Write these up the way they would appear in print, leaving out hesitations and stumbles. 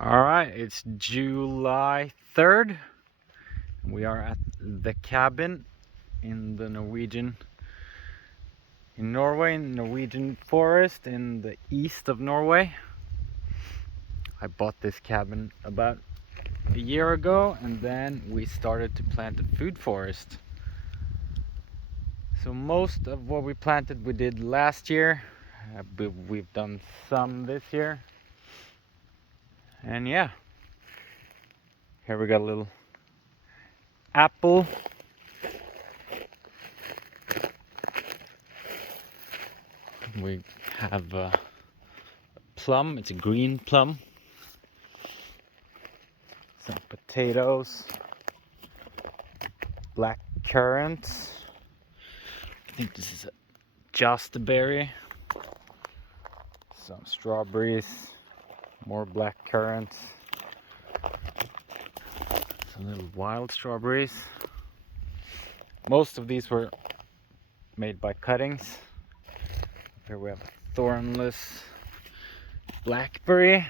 All right, it's July 3rd. We are at the cabin in the Norway, in Norwegian forest in the east of Norway. I bought this cabin about a year ago, and then we started to plant a food forest. So most of what we planted we did last year, but we've done some this year. And yeah, here we got a little apple. We have a plum, it's a green plum. Some potatoes, black currants. I think this is a jostaberry. Some strawberries, more black currants. Some little wild strawberries. Most of these were made by cuttings. Here we have a thornless blackberry,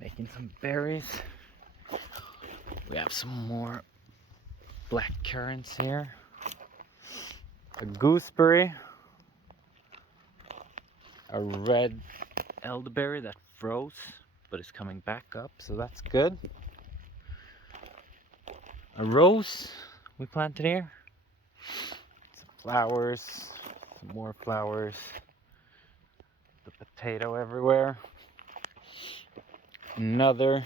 making some berries. We have some more black currants here. A gooseberry, a red elderberry that froze but is coming back up, so that's good. A rose we planted here. Some flowers, some more flowers. The potato everywhere. Another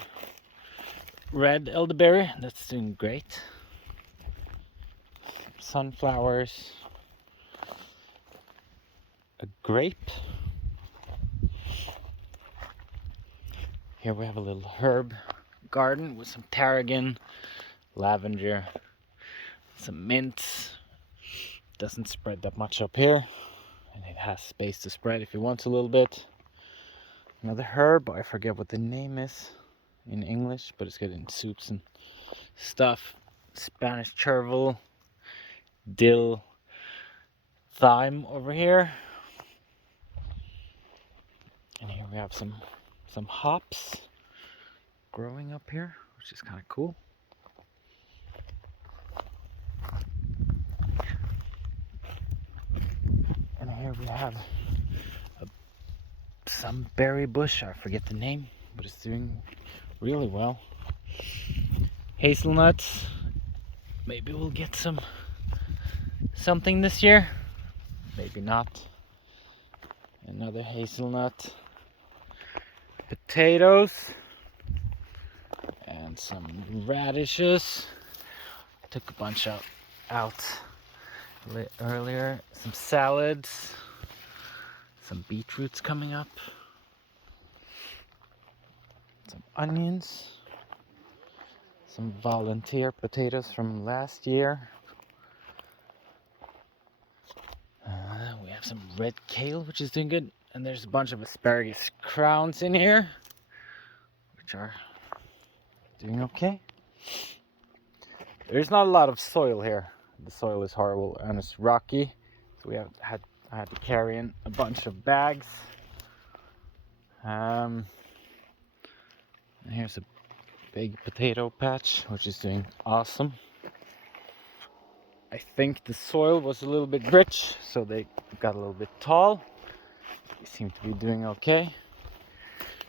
red elderberry that's doing great. Some sunflowers. A grape. Here we have a little herb garden with some tarragon, lavender, some mint. Doesn't spread that much up here, and it has space to spread if you want a little bit. Another herb, I forget what the name is in English, but it's good in soups and stuff. Spanish chervil, dill, thyme over here. And here we have some hops growing up here, which is kind of cool. And here we have some berry bush, I forget the name, but it's doing really well. Hazelnuts, maybe we'll get something this year, maybe not. Another hazelnut. Potatoes and some radishes. Took a bunch out earlier. Some salads, some beetroots coming up, some onions, some volunteer potatoes from last year. We have some red kale, which is doing good, and there's a bunch of asparagus crowns in here, which are doing okay. There's not a lot of soil here. The soil is horrible and it's rocky, so I had to carry in a bunch of bags. And here's a big potato patch, which is doing awesome. I think the soil was a little bit rich, so they got a little bit tall. They seem to be doing okay.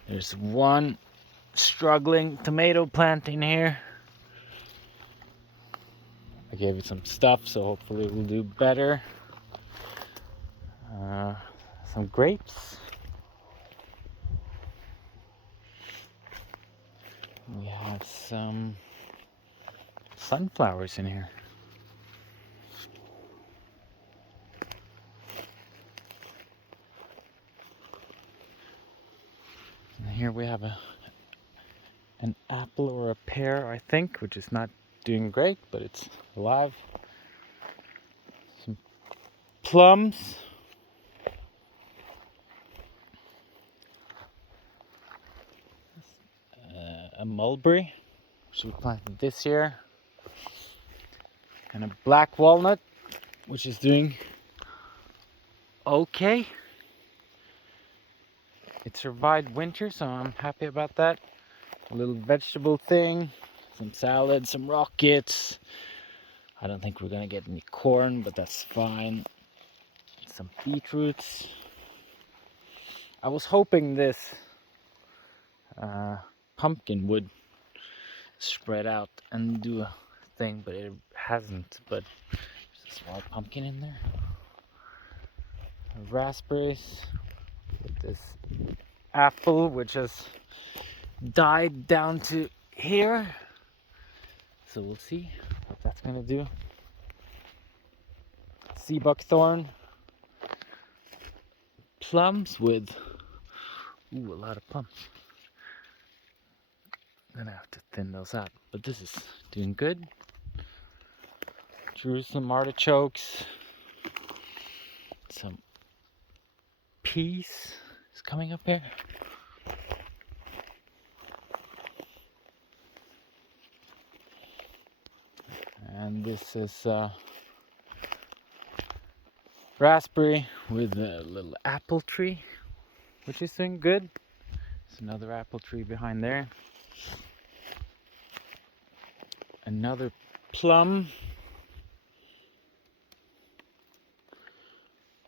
There's one struggling tomato plant in here. I gave it some stuff, so hopefully it will do better. Some grapes. We have some sunflowers in here. And here we have an apple or a pear, I think, which is not doing great, but it's alive. Some plums. A mulberry, which we planted this year. And a black walnut, which is doing okay. it survived winter, so I'm happy about that. A little vegetable thing, some salad, some rockets. I don't think we're gonna get any corn, but that's fine. Some beetroots. I was hoping this pumpkin would spread out and do a thing, but it hasn't. But there's a small pumpkin in there. Raspberries with this apple, which has died down to here. So we'll see what that's gonna do. Sea buckthorn. Plums with a lot of plums. I'm gonna have to thin those out, but this is doing good. Jerusalem artichokes. Some peas is coming up here. And this is raspberry with a little apple tree, which is doing good. There's another apple tree behind there. Another plum,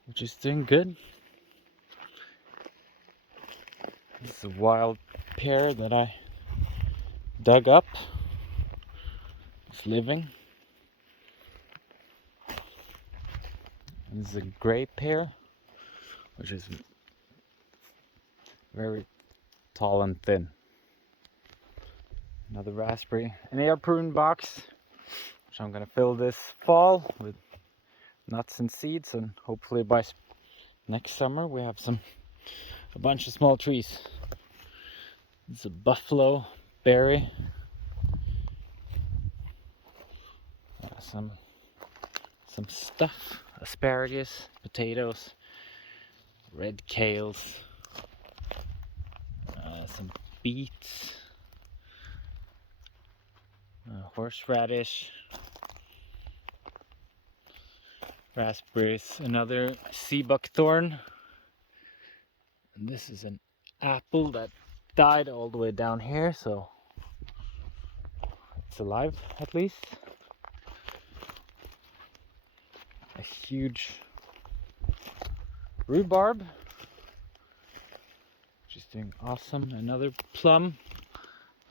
which is doing good. This is a wild pear that I dug up. It's living. And this is a gray pear, which is very tall and thin. Another raspberry. An air prune box, which I'm gonna fill this fall with nuts and seeds, and hopefully by next summer we have a bunch of small trees. This is a buffalo berry. Some stuff, asparagus, potatoes, red kales, some beets, horseradish, raspberries, another sea buckthorn. And this is an apple that died all the way down here, so it's alive at least. A huge rhubarb, which is doing awesome. Another plum.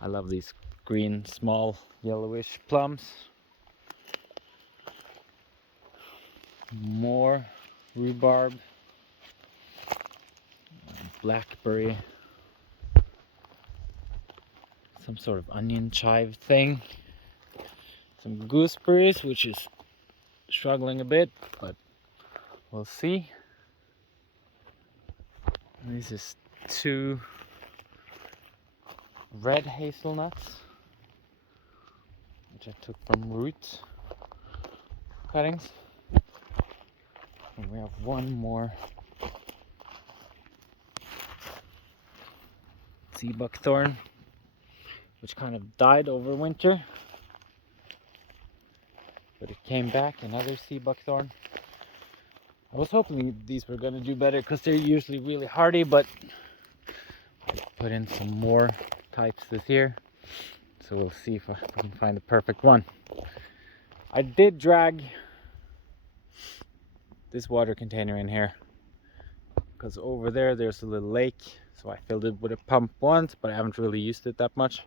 I love these green, small, yellowish plums. More rhubarb. Blackberry. Some sort of onion chive thing. Some gooseberries, which is struggling a bit, but we'll see. And this is 2 red hazelnuts, which I took from root cuttings. And we have one more sea buckthorn, which kind of died over winter, but it came back. Another sea buckthorn. I was hoping these were going to do better because they're usually really hardy, but I put in some more types this year, so we'll see if I can find the perfect one. I did drag this water container in here because over there's a little lake, so I filled it with a pump once, but I haven't really used it that much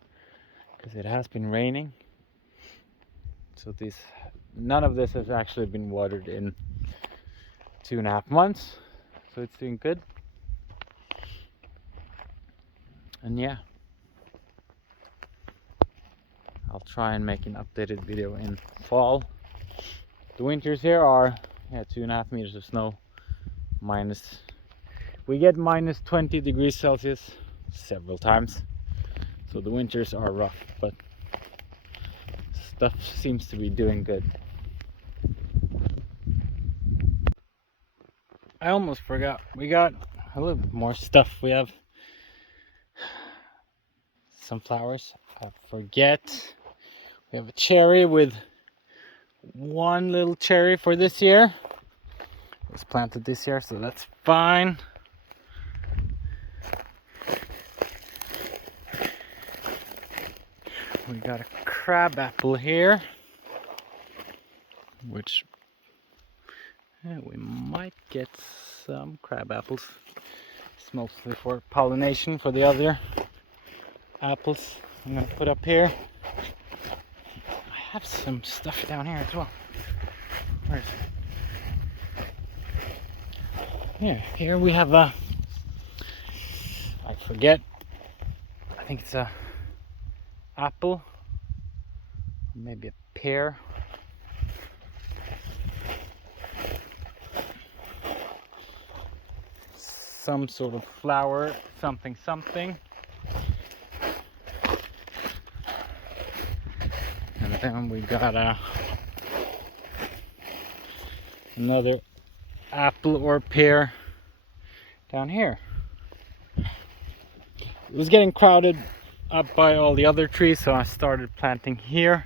because it has been raining. So none of this has actually been watered in 2.5 months, so it's doing good. And yeah, I'll try and make an updated video in fall. The winters here are 2.5 meters of snow, we get minus 20 degrees Celsius several times, so the winters are rough, but stuff seems to be doing good. I almost forgot, we got a little bit more stuff. We have some flowers. I forget. We have a cherry with one little cherry for this year. It was planted this year, so that's fine. We got a crab apple here, which we might get some crab apples. It's mostly for pollination for the other apples I'm gonna put up here. I have some stuff down here as well. Where is it? Yeah, here we have a, I forget, I think it's a apple, maybe a pear. Some sort of flower, something. And then we got another apple or pear down here. It was getting crowded up by all the other trees, so I started planting here,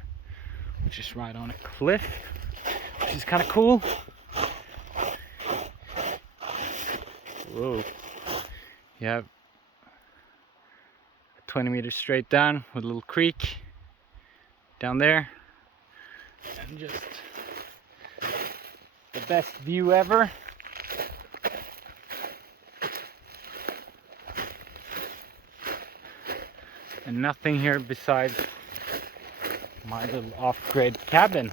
which is right on a cliff, which is kind of cool. Whoa. You have 20 meters straight down with a little creek down there, and just the best view ever. And nothing here besides my little off-grid cabin.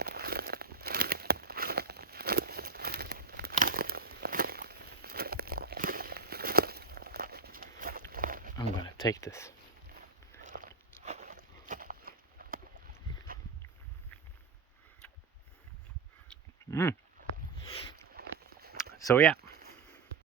I'm gonna take this. So yeah,